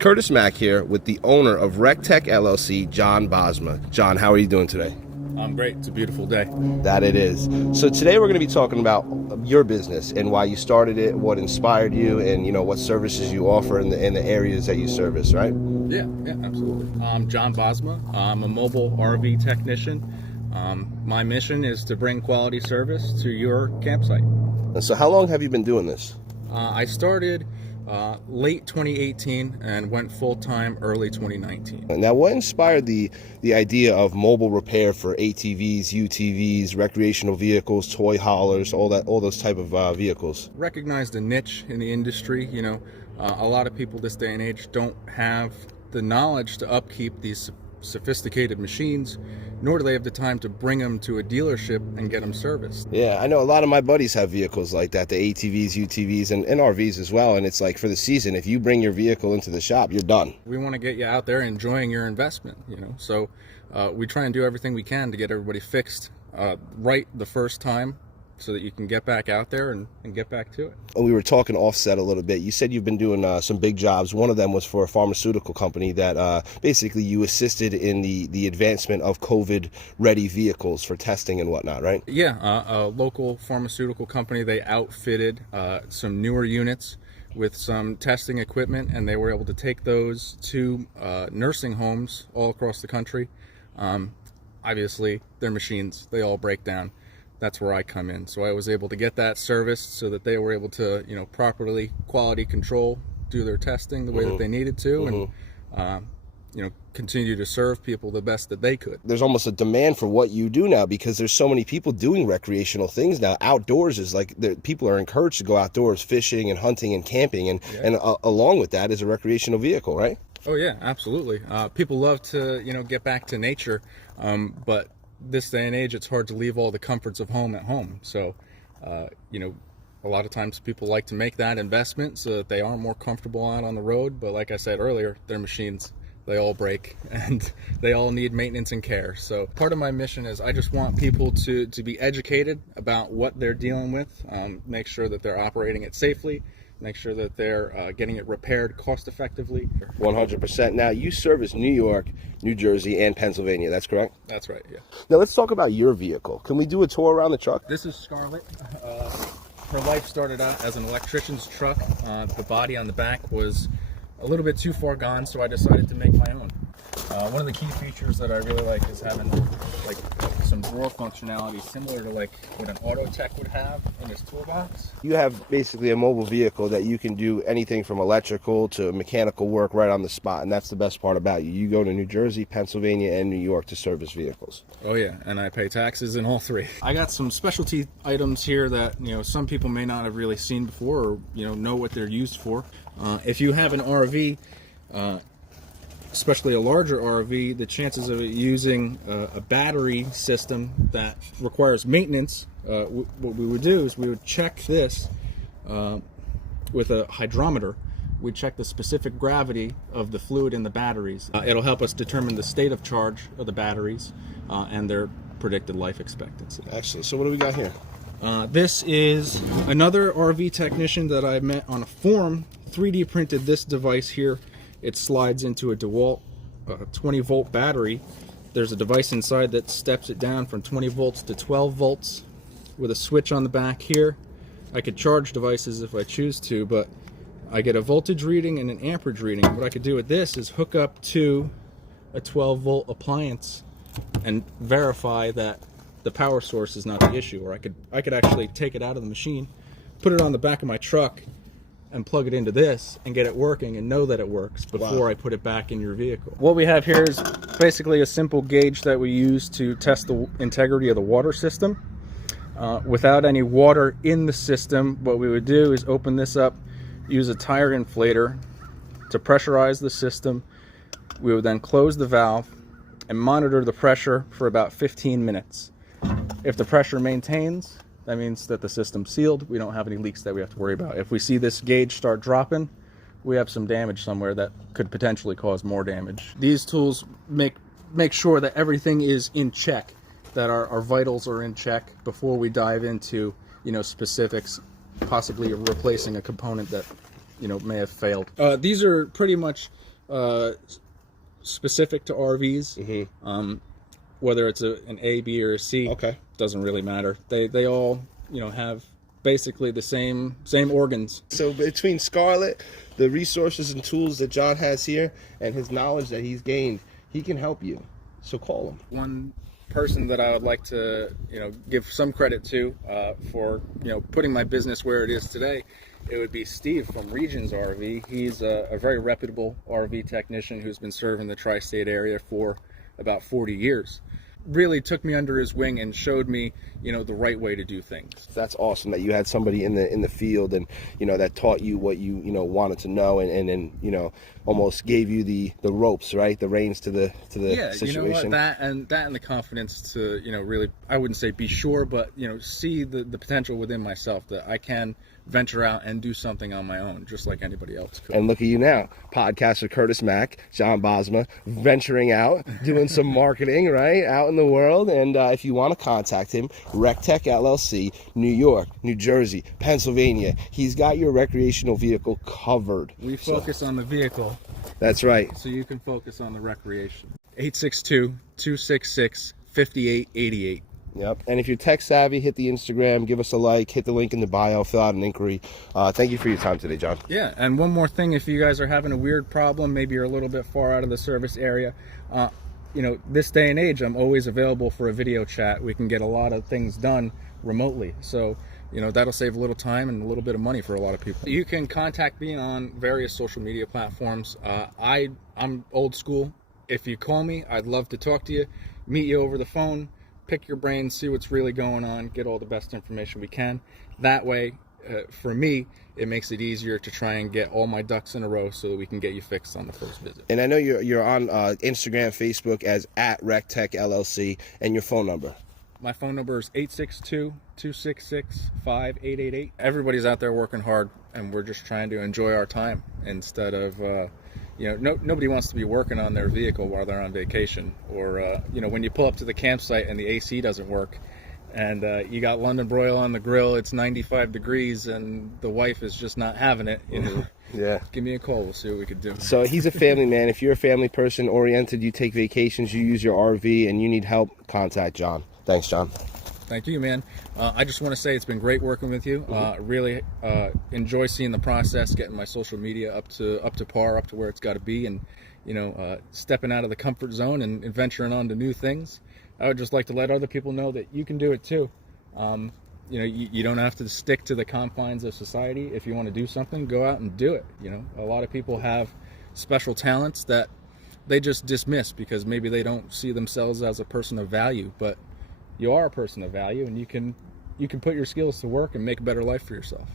Curtis Mack here with the owner of REC TEC LLC, Jon Bosma. John, how are you doing today? I'm great. It's a beautiful day. That it is. So today we're going to be talking about your business and why you started it, what inspired you, and what services you offer in the areas that you service, right? Yeah, absolutely. I'm John Bosma. I'm a mobile RV technician. My mission is to bring quality service to your campsite. And so how long have you been doing this? I started late 2018 and went full-time early 2019. Now, what inspired the idea of mobile repair for ATVs, UTVs, recreational vehicles, toy haulers, all those type of vehicles? Recognized a niche in the industry. A lot of people this day and age don't have the knowledge to upkeep these sophisticated machines, nor do they have the time to bring them to a dealership and get them serviced. Yeah, I know a lot of my buddies have vehicles like that, the ATVs, UTVs, and RVs as well, and it's like for the season, if you bring your vehicle into the shop, you're done. We want to get you out there enjoying your investment, so we try and do everything we can to get everybody fixed right the first time, so that you can get back out there and get back to it. We were talking offset a little bit. You said you've been doing some big jobs. One of them was for a pharmaceutical company that basically you assisted in the advancement of COVID-ready vehicles for testing and whatnot, right? Yeah, a local pharmaceutical company, they outfitted some newer units with some testing equipment, and they were able to take those to nursing homes all across the country. Obviously, their machines, they all break down. That's where I come in. So I was able to get that serviced so that they were able to, properly quality control, do their testing the way that they needed to, and, continue to serve people the best that they could. There's almost a demand for what you do now because there's so many people doing recreational things now. Outdoors is like, people are encouraged to go outdoors fishing and hunting and camping, and along with that is a recreational vehicle, right? Oh yeah, absolutely. People love to, get back to nature, but this day and age, it's hard to leave all the comforts of home at home. So, a lot of times people like to make that investment so that they are more comfortable out on the road. But like I said earlier, their machines, they all break and they all need maintenance and care. So part of my mission is I just want people to be educated about what they're dealing with, make sure that they're operating it safely, make sure that they're getting it repaired cost effectively. 100%. Now, you service New York, New Jersey, and Pennsylvania. That's correct? That's right, yeah. Now, let's talk about your vehicle. Can we do a tour around the truck? This is Scarlett. Her life started out as an electrician's truck. The body on the back was a little bit too far gone, so I decided to make my own. One of the key features that I really like is having some drawer functionality similar to what an auto tech would have in his toolbox. You have basically a mobile vehicle that you can do anything from electrical to mechanical work right on the spot, and that's the best part about you. You go to New Jersey, Pennsylvania, and New York to service vehicles. Oh yeah, and I pay taxes in all three. I got some specialty items here that some people may not have really seen before, or know what they're used for. If you have an RV, especially a larger RV, the chances of it using a battery system that requires maintenance, what we would do is we would check this with a hydrometer. We'd check the specific gravity of the fluid in the batteries. It'll help us determine the state of charge of the batteries and their predicted life expectancy. Excellent. So what do we got here? This is another RV technician that I met on a forum. 3D printed this device here. It slides into a DeWalt 20-volt battery. There's a device inside that steps it down from 20 volts to 12 volts with a switch on the back here. I could charge devices if I choose to, but I get a voltage reading and an amperage reading. What I could do with this is hook up to a 12-volt appliance and verify that the power source is not the issue. Or I could actually take it out of the machine, put it on the back of my truck, and plug it into this and get it working and know that it works before I put it back in your vehicle. What we have here is basically a simple gauge that we use to test the integrity of the water system. Without any water in the system, what we would do is open this up, use a tire inflator to pressurize the system. We would then close the valve and monitor the pressure for about 15 minutes. If the pressure maintains, that means that the system's sealed. We don't have any leaks that we have to worry about. If we see this gauge start dropping, we have some damage somewhere that could potentially cause more damage. These tools make sure that everything is in check, that our vitals are in check before we dive into specifics, possibly replacing a component that may have failed. These are pretty much specific to RVs. Whether it's an A, B, or a C, Okay. doesn't really matter. They all, have basically the same organs. So between Scarlett, the resources and tools that John has here, and his knowledge that he's gained, he can help you. So call him. One person that I would like to, give some credit to for, putting my business where it is today, it would be Steve from Regions RV. He's a very reputable RV technician who's been serving the tri-state area for about 40 years. Really took me under his wing and showed me, the right way to do things. That's awesome that you had somebody in the field and that taught you what you wanted to know and then almost gave you the ropes, right? The reins to the situation. That and the confidence to really, I wouldn't say be sure, but see the potential within myself that I can venture out and do something on my own, just like anybody else could. And look at you now, podcaster Curtis Mack, Jon Bosma, venturing out, doing some marketing, right, out in the world. And if you want to contact him, REC TEC LLC, New York, New Jersey, Pennsylvania. He's got your recreational vehicle covered. We focus on the vehicle. That's right. So you can focus on the recreation. 862-266-5888. Yep. And if you're tech savvy, hit the Instagram, give us a like, hit the link in the bio, fill out an inquiry. Thank you for your time today, John. Yeah, and one more thing, if you guys are having a weird problem, maybe you're a little bit far out of the service area, this day and age, I'm always available for a video chat. We can get a lot of things done remotely. So, that'll save a little time and a little bit of money for a lot of people. You can contact me on various social media platforms. I'm old school. If you call me, I'd love to talk to you, meet you over the phone, pick your brain, see what's really going on, get all the best information we can. That way, for me, it makes it easier to try and get all my ducks in a row so that we can get you fixed on the first visit. And I know you're on Instagram, Facebook as @REC TEC LLC, and your phone number. My phone number is 862-266-5888. Everybody's out there working hard, and we're just trying to enjoy our time instead of, nobody wants to be working on their vehicle while they're on vacation. Or, when you pull up to the campsite and the AC doesn't work, and you got London broil on the grill, it's 95 degrees, and the wife is just not having it, Yeah. Give me a call. We'll see what we can do. So he's a family man. If you're a family person oriented, you take vacations, you use your RV, and you need help, contact John. Thanks, John. Thank you, man. I just want to say it's been great working with you. Really enjoy seeing the process, getting my social media up to par, up to where it's got to be, and stepping out of the comfort zone and venturing on to new things. I would just like to let other people know that you can do it too. You don't have to stick to the confines of society. If you want to do something, go out and do it. A lot of people have special talents that they just dismiss because maybe they don't see themselves as a person of value, but you are a person of value, and you can put your skills to work and make a better life for yourself.